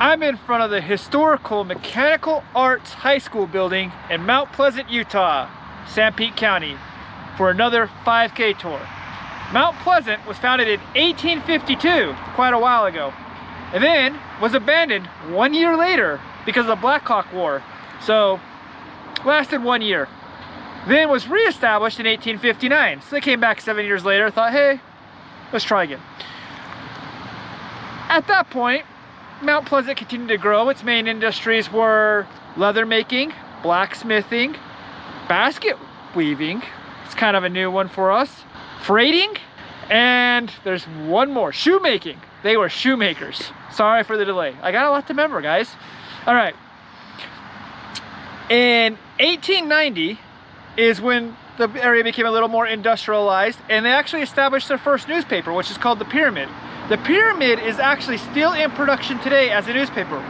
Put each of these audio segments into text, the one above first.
I'm in front of the historical Mechanical Arts High School building in Mount Pleasant, Utah, Sanpete County, for another 5K tour. Mount Pleasant was founded in 1852, quite a while ago, and then was abandoned 1 year later because of the Black Hawk War. So, lasted 1 year. Then was reestablished in 1859. So they came back 7 years later, thought, hey, let's try again. At that point, Mount Pleasant continued to grow. Its main industries were leather making, blacksmithing, basket weaving. It's kind of a new one for us. Freighting, and there's one more, shoemaking. They were shoemakers. Sorry for the delay. I got a lot to remember, guys. All right. In 1890 is when the area became a little more industrialized, and they actually established their first newspaper, which is called the Pyramid. The Pyramid is actually still in production today as a newspaper.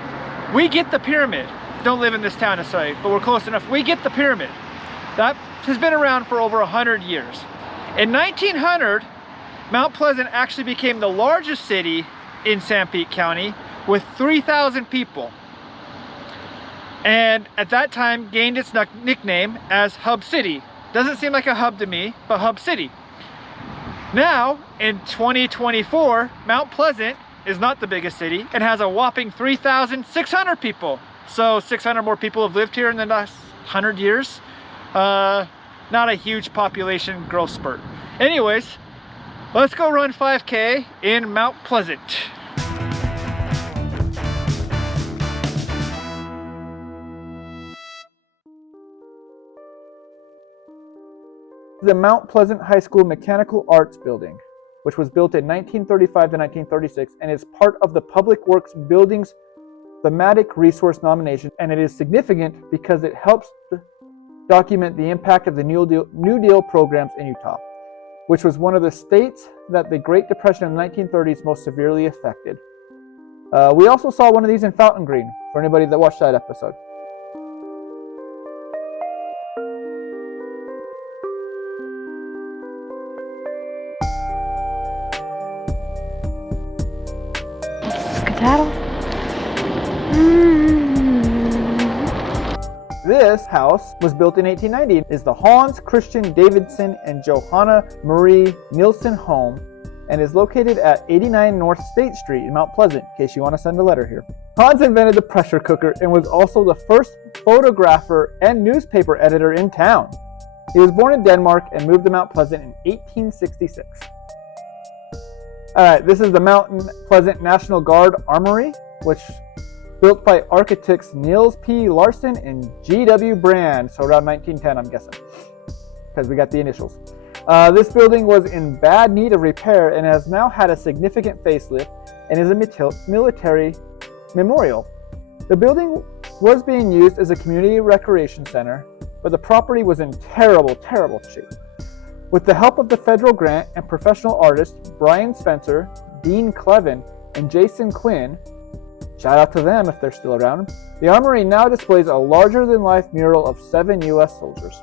We get the Pyramid. Don't live in this town necessarily, but we're close enough. We get the Pyramid. That has been around for over 100 years. In 1900, Mount Pleasant actually became the largest city in Sanpete County with 3,000 people. And at that time gained its nickname as Hub City. Doesn't seem like a hub to me, but Hub City. Now, in 2024, Mount Pleasant is not the biggest city and has a whopping 3,600 people. So 600 more people have lived here in the last 100 years. Not a huge population growth spurt. Anyways, let's go run 5K in Mount Pleasant. The Mount Pleasant High School Mechanical Arts Building, which was built in 1935 to 1936 and is part of the Public Works Buildings Thematic Resource Nomination, and it is significant because it helps document the impact of the New Deal programs in Utah, which was one of the states that the Great Depression of the 1930s most severely affected. We also saw one of these in Fountain Green, for anybody that watched that episode. Skedaddle. This house was built in 1890. Is the Hans Christian Davidson and Johanna Marie Nielsen home, and is located at 89 North State Street in Mount Pleasant, in case you want to send a letter here. Hans invented the pressure cooker and was also the first photographer and newspaper editor in town. He was born in Denmark and moved to Mount Pleasant in 1866. Alright, this is the Mount Pleasant National Guard Armory, which built by architects Niels P. Larson and G.W. Brand, so around 1910, I'm guessing, because we got the initials. This building was in bad need of repair and has now had a significant facelift and is a military memorial. The building was being used as a community recreation center, but the property was in terrible, terrible shape. With the help of the federal grant and professional artists Brian Spencer, Dean Clevin, and Jason Quinn, shout out to them if they're still around, the armory now displays a larger-than-life mural of 7 U.S. soldiers.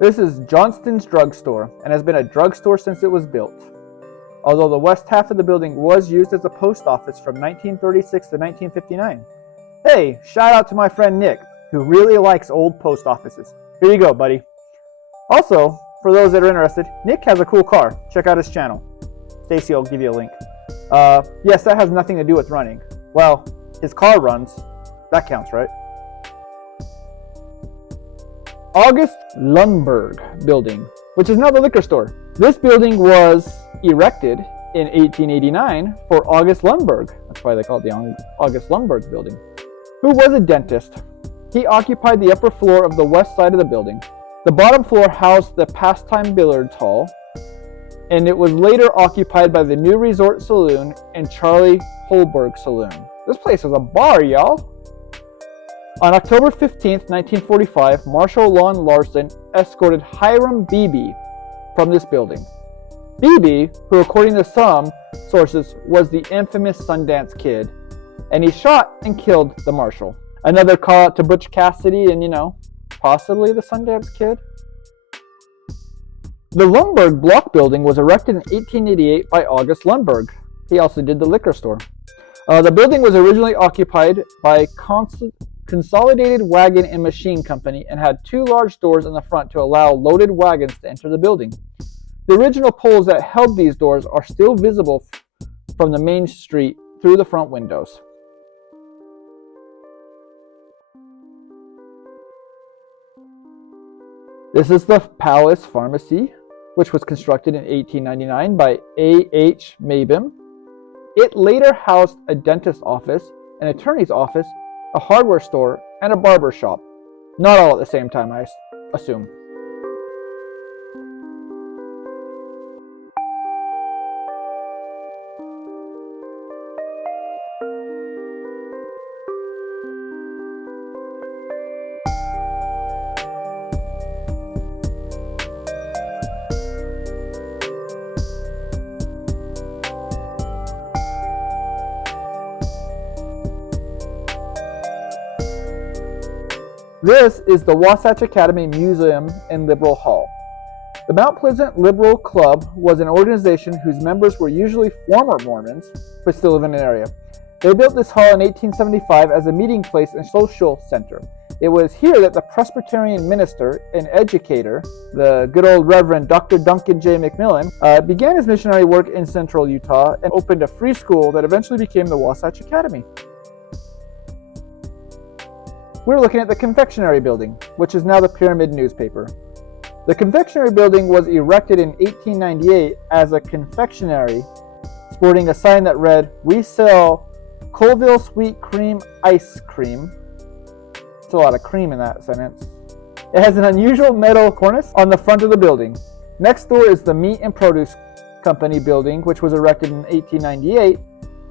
This is Johnston's Drugstore and has been a drugstore since it was built, although the west half of the building was used as a post office from 1936 to 1959. Hey, shout out to my friend Nick, who really likes old post offices. Here you go, buddy. Also, for those that are interested, Nick has a cool car. Check out his channel. Stacy will give you a link. Yes, that has nothing to do with running. Well, his car runs. That counts, right? August Lundberg Building, which is now the liquor store. This building was erected in 1889 for August Lundberg. That's why they call it the August Lundberg Building, who was a dentist. He occupied the upper floor of the west side of the building. The bottom floor housed the Pastime Billiards Hall, and it was later occupied by the New Resort Saloon and Charlie Holberg Saloon. This place was a bar, y'all. On October 15th, 1945, Marshal Lon Larson escorted Hiram Beebe from this building. Beebe, who according to some sources was the infamous Sundance Kid, and he shot and killed the Marshal. Another call out to Butch Cassidy and, possibly the Sundance Kid. The Lundberg Block Building was erected in 1888 by August Lundberg. He also did the liquor store. The building was originally occupied by Consolidated Wagon and Machine Company and had two large doors in the front to allow loaded wagons to enter the building. The original poles that held these doors are still visible from the main street through the front windows. This is the Palace Pharmacy, which was constructed in 1899 by A.H. Mabim. It later housed a dentist's office, an attorney's office, a hardware store, and a barber shop. Not all at the same time, I assume. This is the Wasatch Academy Museum and Liberal Hall. The Mount Pleasant Liberal Club was an organization whose members were usually former Mormons, but still live in an area. They built this hall in 1875 as a meeting place and social center. It was here that the Presbyterian minister and educator, the good old Reverend Dr. Duncan J. McMillan, began his missionary work in central Utah and opened a free school that eventually became the Wasatch Academy. We're looking at the Confectionery Building, which is now the Pyramid newspaper. The Confectionery Building was erected in 1898 as a confectionery, sporting a sign that read, "We sell Colville Sweet Cream Ice Cream." It's a lot of cream in that sentence. It has an unusual metal cornice on the front of the building. Next door is the Meat and Produce Company Building, which was erected in 1898,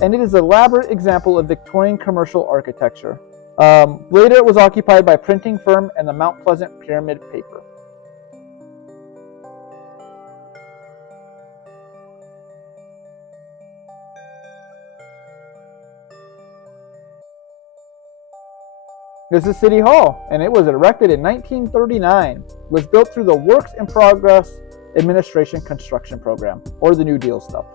and it is an elaborate example of Victorian commercial architecture. Later it was occupied by a printing firm and the Mount Pleasant Pyramid paper. This is City Hall, and it was erected in 1939. It was built through the Works in Progress Administration Construction Program, or the New Deal stuff.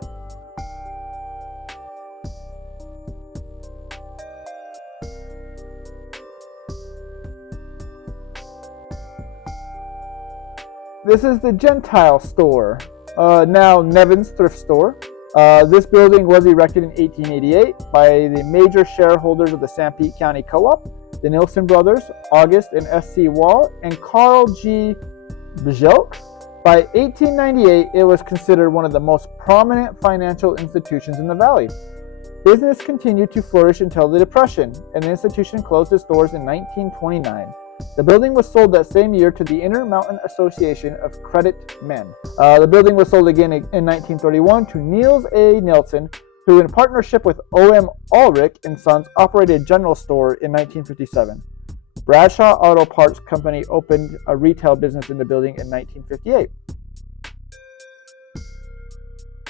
This is the Gentile store, now Nevin's Thrift Store. This building was erected in 1888 by the major shareholders of the Sanpete County Co-op, the Nielsen brothers, August and S.C. Wall, and Carl G. Bjelk. By 1898, it was considered one of the most prominent financial institutions in the valley. Business continued to flourish until the Depression, and the institution closed its doors in 1929. The building was sold that same year to the Intermountain Association of Credit Men. The building was sold again in 1931 to Niels A. Nelson, who in partnership with O.M. Ulrich and Sons operated a general store in 1957. Bradshaw Auto Parts Company opened a retail business in the building in 1958.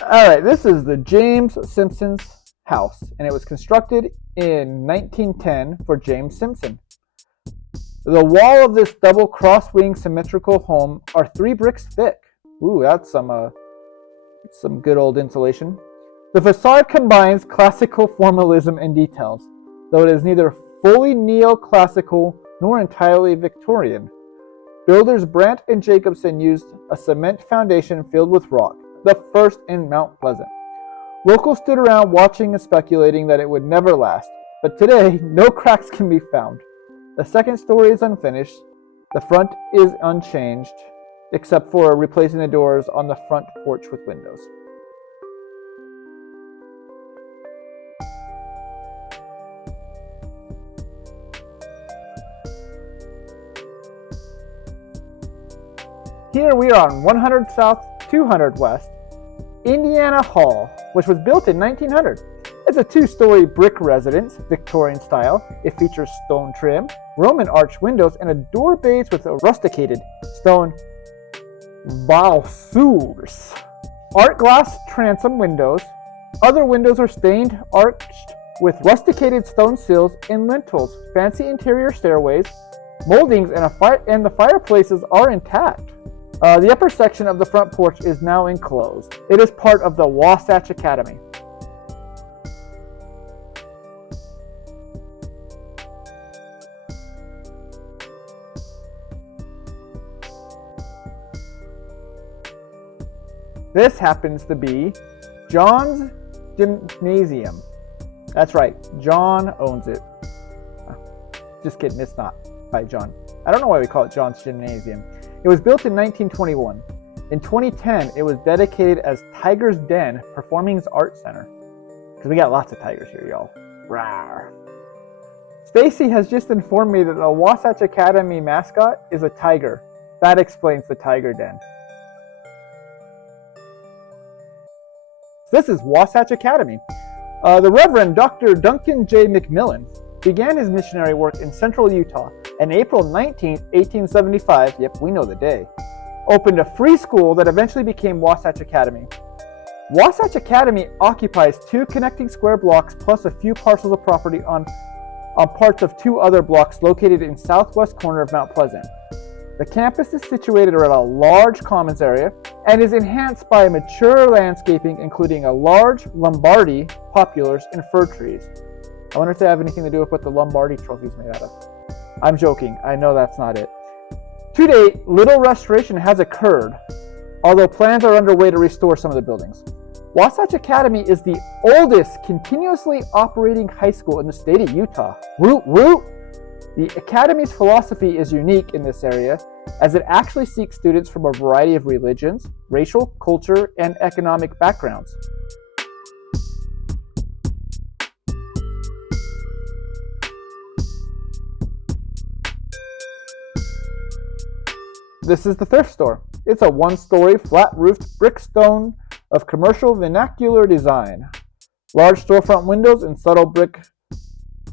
Alright, this is the James Simpson's house, and it was constructed in 1910 for James Simpson. The wall of this double cross-wing symmetrical home are 3 bricks thick. Ooh, that's some good old insulation. The facade combines classical formalism and details, though it is neither fully neoclassical nor entirely Victorian. Builders Brandt and Jacobson used a cement foundation filled with rock, the first in Mount Pleasant. Locals stood around watching and speculating that it would never last, but today no cracks can be found. The second story is unfinished. The front is unchanged, except for replacing the doors on the front porch with windows. Here we are on 100 South, 200 West, Indiana Hall, which was built in 1900. It's a 2-story brick residence, Victorian style. It features stone trim, Roman arch windows, and a door bays with rusticated stone basuures. Art glass transom windows. Other windows are stained, arched with rusticated stone sills and lintels. Fancy interior stairways, moldings, and the fireplaces are intact. The upper section of the front porch is now enclosed. It is part of the Wasatch Academy. This happens to be John's Gymnasium. That's right, John owns it. Just kidding, it's not by John. I don't know why we call it John's Gymnasium. It was built in 1921. In 2010, it was dedicated as Tiger's Den Performing Arts Center. Because we got lots of tigers here, y'all. Rawr. Stacy has just informed me that the Wasatch Academy mascot is a tiger. That explains the Tiger Den. This is Wasatch Academy. The Reverend Dr. Duncan J. McMillan began his missionary work in central Utah, and April 19, 1875, yep, we know the day, opened a free school that eventually became Wasatch Academy. Wasatch Academy occupies 2 connecting square blocks plus a few parcels of property on parts of 2 other blocks located in southwest corner of Mount Pleasant. The campus is situated around a large commons area and is enhanced by mature landscaping, including a large Lombardy, populars, and fir trees. I wonder if they have anything to do with what the Lombardy trophy is made out of. I'm joking. I know that's not it. To date, little restoration has occurred, although plans are underway to restore some of the buildings. Wasatch Academy is the oldest continuously operating high school in the state of Utah. Woot woot! The Academy's philosophy is unique in this area, as it actually seeks students from a variety of religions, racial, culture, and economic backgrounds. This is the thrift store. It's a 1-story, flat-roofed brick stone of commercial vernacular design. Large storefront windows and subtle brick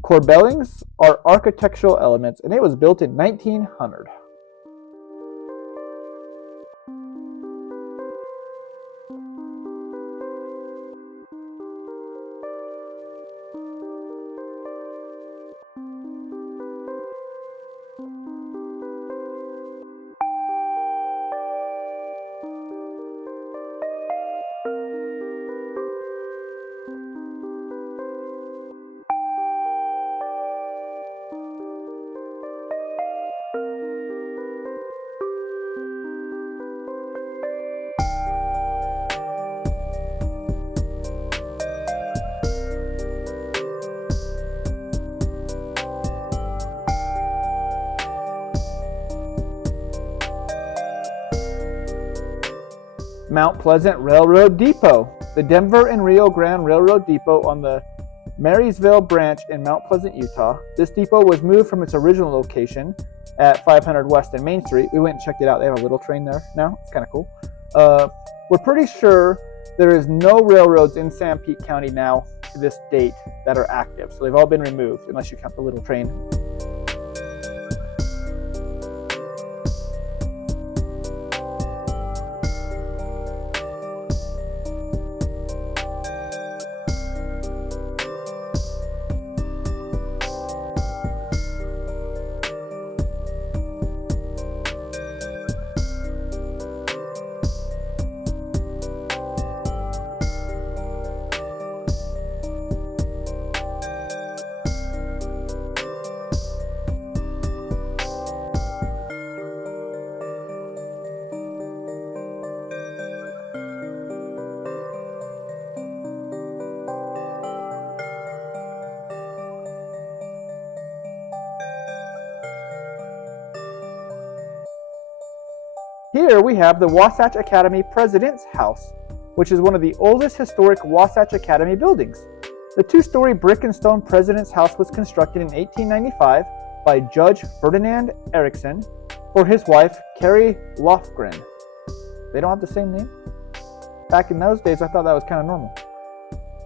corbellings are architectural elements, and it was built in 1900. Mount Pleasant Railroad Depot. The Denver and Rio Grande Railroad Depot on the Marysville branch in Mount Pleasant, Utah. This depot was moved from its original location at 500 West and Main Street. We went and checked it out. They have a little train there now. It's kind of cool. We're pretty sure there is no railroads in Sanpete County now to this date that are active. So they've all been removed unless you count the little train. Here we have the Wasatch Academy President's House, which is one of the oldest historic Wasatch Academy buildings. The 2-story brick and stone President's House was constructed in 1895 by Judge Ferdinand Erickson for his wife, Carrie Lofgren. They don't have the same name? Back in those days, I thought that was kind of normal.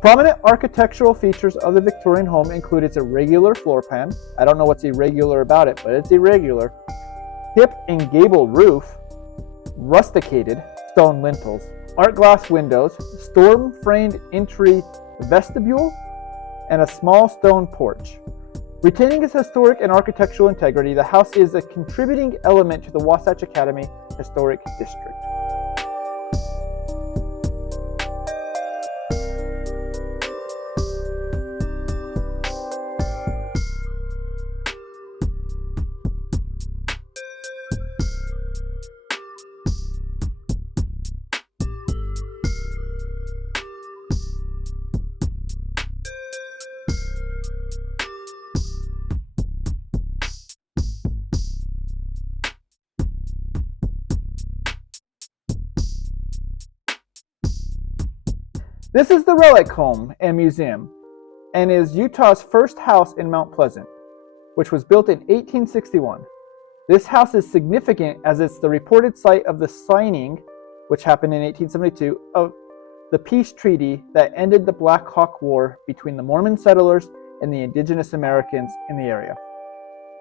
Prominent architectural features of the Victorian home include its irregular floor plan. I don't know what's irregular about it, but it's irregular. Hip and gable roof, rusticated stone lintels, art glass windows, storm-framed entry vestibule, and a small stone porch. Retaining its historic and architectural integrity, the house is a contributing element to the Wasatch Academy Historic District. This is the Relic Home and Museum and is Utah's first house in Mount Pleasant, which was built in 1861. This house is significant as it's the reported site of the signing, which happened in 1872, of the peace treaty that ended the Black Hawk War between the Mormon settlers and the indigenous Americans in the area.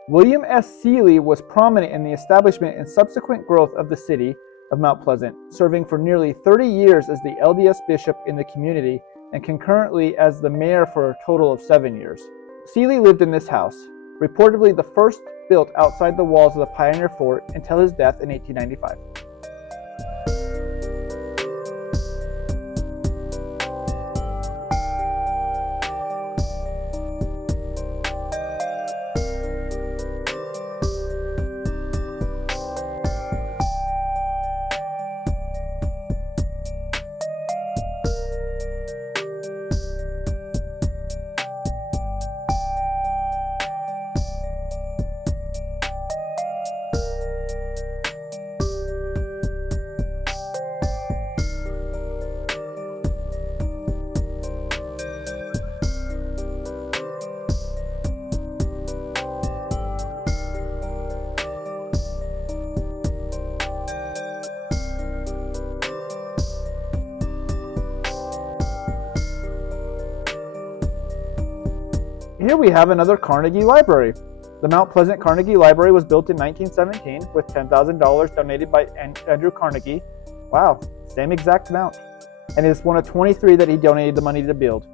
William S. Seeley was prominent in the establishment and subsequent growth of the city of Mount Pleasant, serving for nearly 30 years as the LDS bishop in the community and concurrently as the mayor for a total of 7 years. Seeley lived in this house, reportedly the first built outside the walls of the Pioneer Fort until his death in 1895. Here we have another Carnegie Library. The Mount Pleasant Carnegie Library was built in 1917 with $10,000 donated by Andrew Carnegie. Wow, same exact amount. And it's one of 23 that he donated the money to build.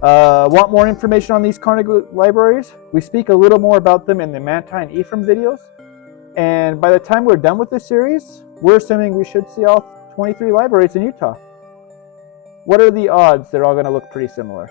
Want more information on these Carnegie Libraries? We speak a little more about them in the Manti and Ephraim videos. And by the time we're done with this series, we're assuming we should see all 23 libraries in Utah. What are the odds they're all going to look pretty similar?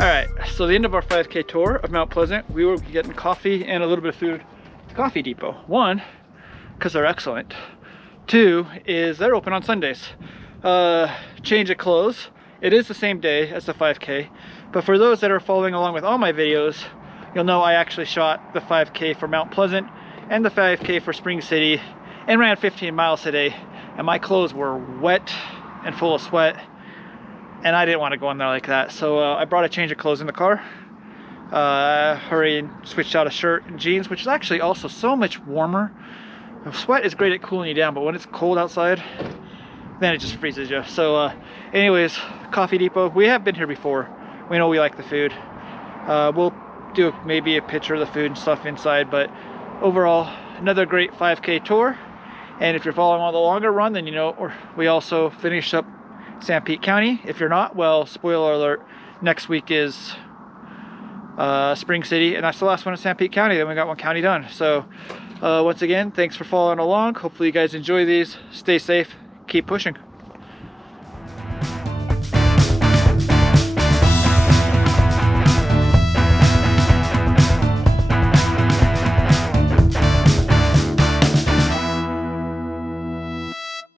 Alright, so the end of our 5K tour of Mount Pleasant, we were getting coffee and a little bit of food at the Coffee Depot. One, because they're excellent. Two, is they're open on Sundays. Change of clothes. It is the same day as the 5K, but for those that are following along with all my videos, you'll know I actually shot the 5K for Mount Pleasant and the 5K for Spring City and ran 15 miles today, and my clothes were wet and full of sweat. And I didn't want to go in there like that, so I brought a change of clothes in the car. Hurried and switched out a shirt and jeans, which is actually also so much warmer. Sweat is great at cooling you down, but when it's cold outside, then it just freezes you. So anyways, Coffee Depot, we have been here before. We know we like the food. We'll do maybe a picture of the food and stuff inside, but overall, another great 5K tour. And if you're following on the longer run, then you know we also finished up Sanpete County. If you're not, well, spoiler alert, next week is Spring City, and that's the last one in Sanpete County. Then we got one county done. So once again, thanks for following along. Hopefully you guys enjoy these. Stay safe, keep pushing.